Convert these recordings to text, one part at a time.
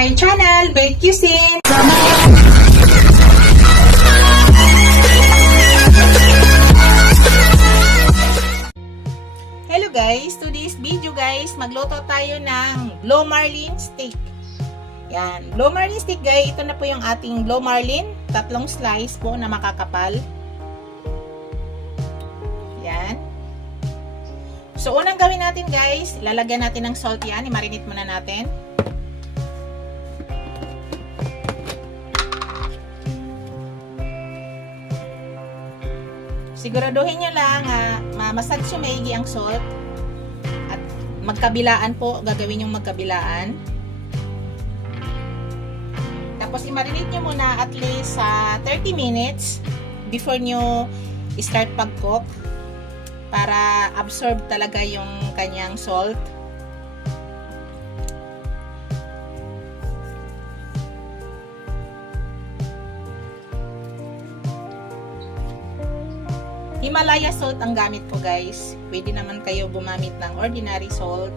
my channel, Bake Cuisine! Hello guys! Today's video guys, magluto tayo ng Blue Marlin Steak. Yan, Blue Marlin Steak guys, ito na po yung ating Blue Marlin. 3 slice po na makakapal. Yan. So, unang gawin natin guys, lalagyan natin ng salt yan. I-marinate muna natin. Siguraduhin nyo lang mamasag sumaigi ang salt. At magkabilaan po, gagawin yung magkabilaan. Tapos i-marinate nyo muna at least 30 minutes before nyo start pag-cook. Para absorb talaga yung kanyang salt. Himalaya salt ang gamit ko guys. Pwede naman kayo gumamit ng ordinary salt.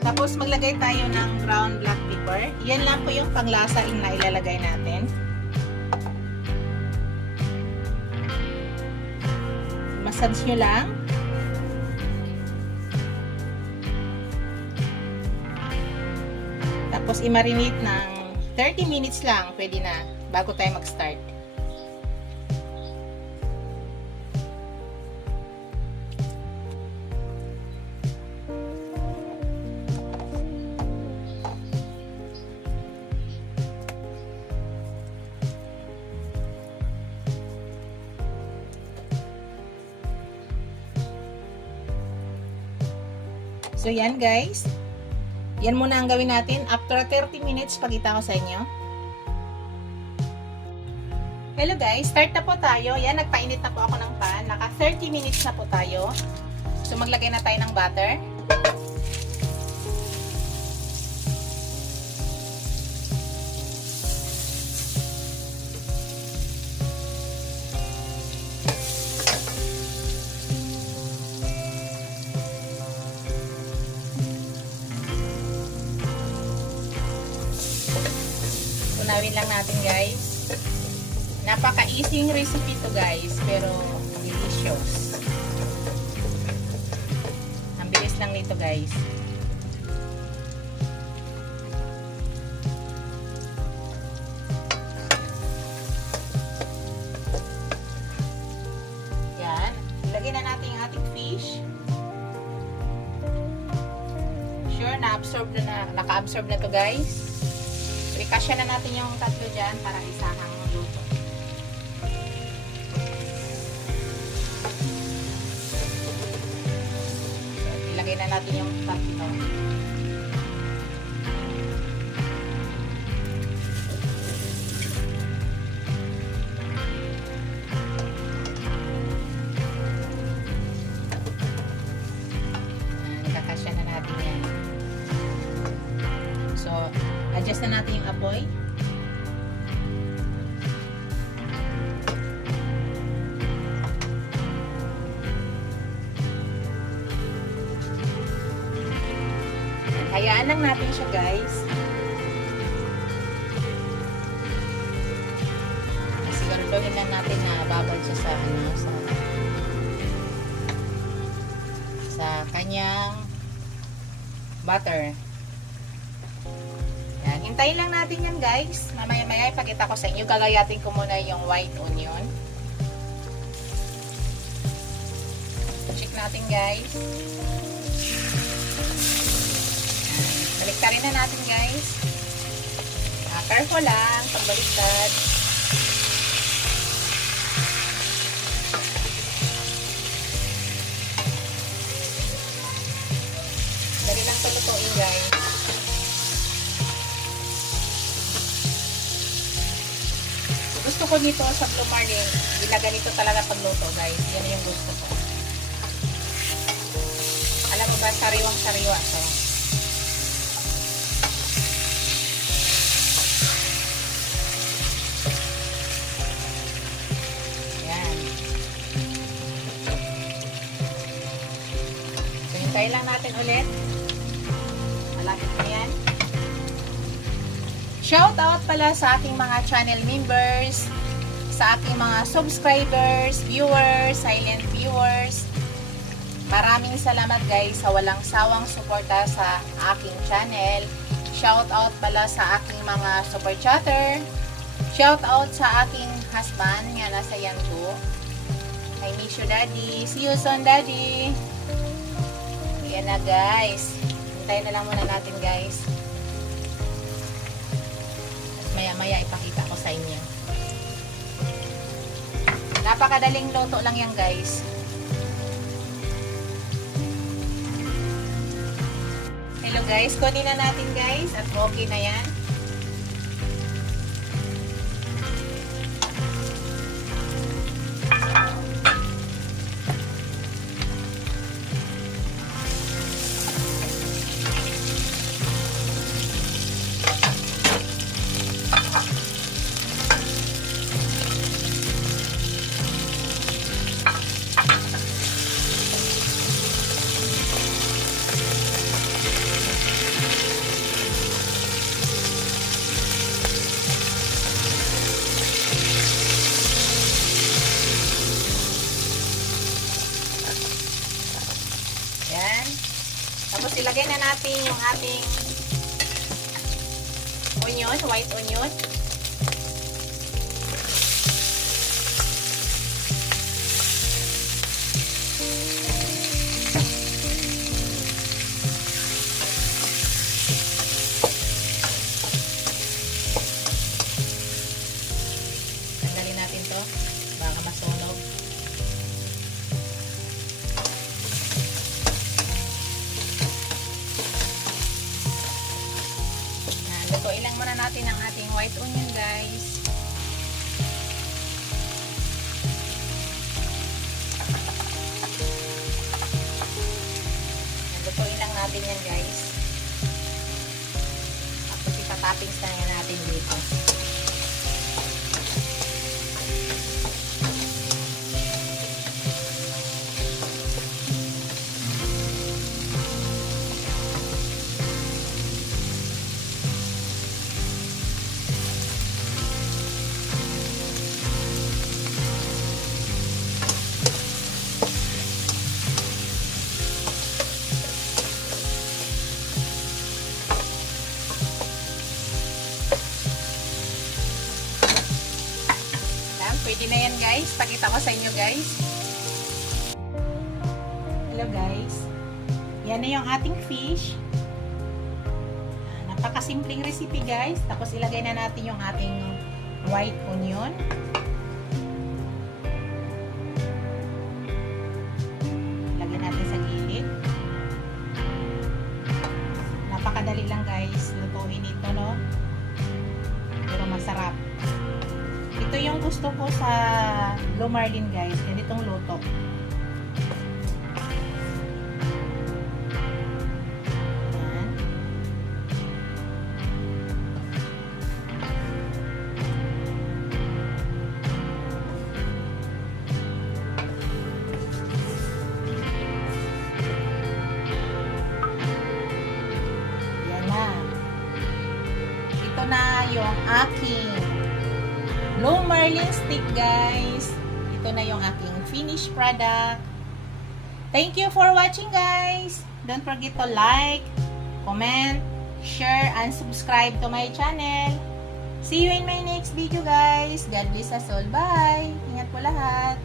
Tapos maglagay tayo ng ground black pepper. Yan lang po yung panglasa na ilalagay natin. Massage nyo lang. Tapos i-marinate ng 30 minutes lang. Pwede na bago tayo mag-start. So, yan guys. Yan muna ang gawin natin. After 30 minutes, pakita ko sa inyo. Hello guys. Start na po tayo. Yan, nagpainit na po ako ng pan. Naka 30 minutes na po tayo. So, maglagay na tayo ng butter. Tunawin lang natin guys. Napaka-easy recipe to guys, pero delicious. Ang bilis lang nito guys. Yan. Ilagay na natin yung ating fish. Sure, naka-absorb na to guys. Ikasya na natin yung tatlo dyan para isahang luto. So, ilagay na natin yung tatlo. Ikakasya na natin yan. So, adjust na natin yung apoy. Hayaan lang natin siya guys. Siguraduhin lang natin na babad siya sa kanyang butter. Yan. Hintayin lang natin yan guys. Mamaya-maya ipakita ko sa inyo. Gagayatin ko muna yung white onion. Check natin guys. Baliktarin na natin guys. Careful lang pagbaliktad. Dali lang palutuin guys. Gusto ko nito sa Blue Marlin, ilaga nito talaga pagluto guys. Yan yung gusto ko. Alam mo ba, sariwang-sariwa to. Try lang natin ulit. Malapit na yan. Shout out pala sa aking mga channel members, sa aking mga subscribers, viewers, silent viewers. Maraming salamat guys sa walang sawang suporta sa aking channel. Shout out pala sa aking mga super chatter. Shout out sa aking husband nga nasa Yandu. I miss you daddy. See you soon daddy. Yan na guys. Hintayin na lang muna natin guys. Maya-maya ipakita ko sa inyo. Napakadaling luto lang yan guys. Hello guys, kunin na natin guys at okay na yan. Yan. Tapos ilagay na natin yung ating onion, white onion. Tanggalin natin to, baka masunog. Lutuin lang muna natin ang ating white onion guys. Lutuin lang natin yan guys. Tapos ipatoppings na yan natin dito. Pwede na yan guys. Pakita ko sa inyo guys. Hello guys. Yan na yung ating fish. Napakasimpleng recipe guys. Tapos ilagay na natin yung ating white onion. Ilagay natin sa gilid. Napakadali lang guys. Lutuin ito no. Pero masarap. Ito yung gusto ko sa Blue Marlin guys. Ganitong luto. Yan. Yan na. Ito na yung aking Blue Marlin stick guys. Ito na yung aking finished product. Thank you for watching guys. Don't forget to like, comment, share, and subscribe to my channel. See you in my next video guys. God bless us all. Bye. Ingat po lahat.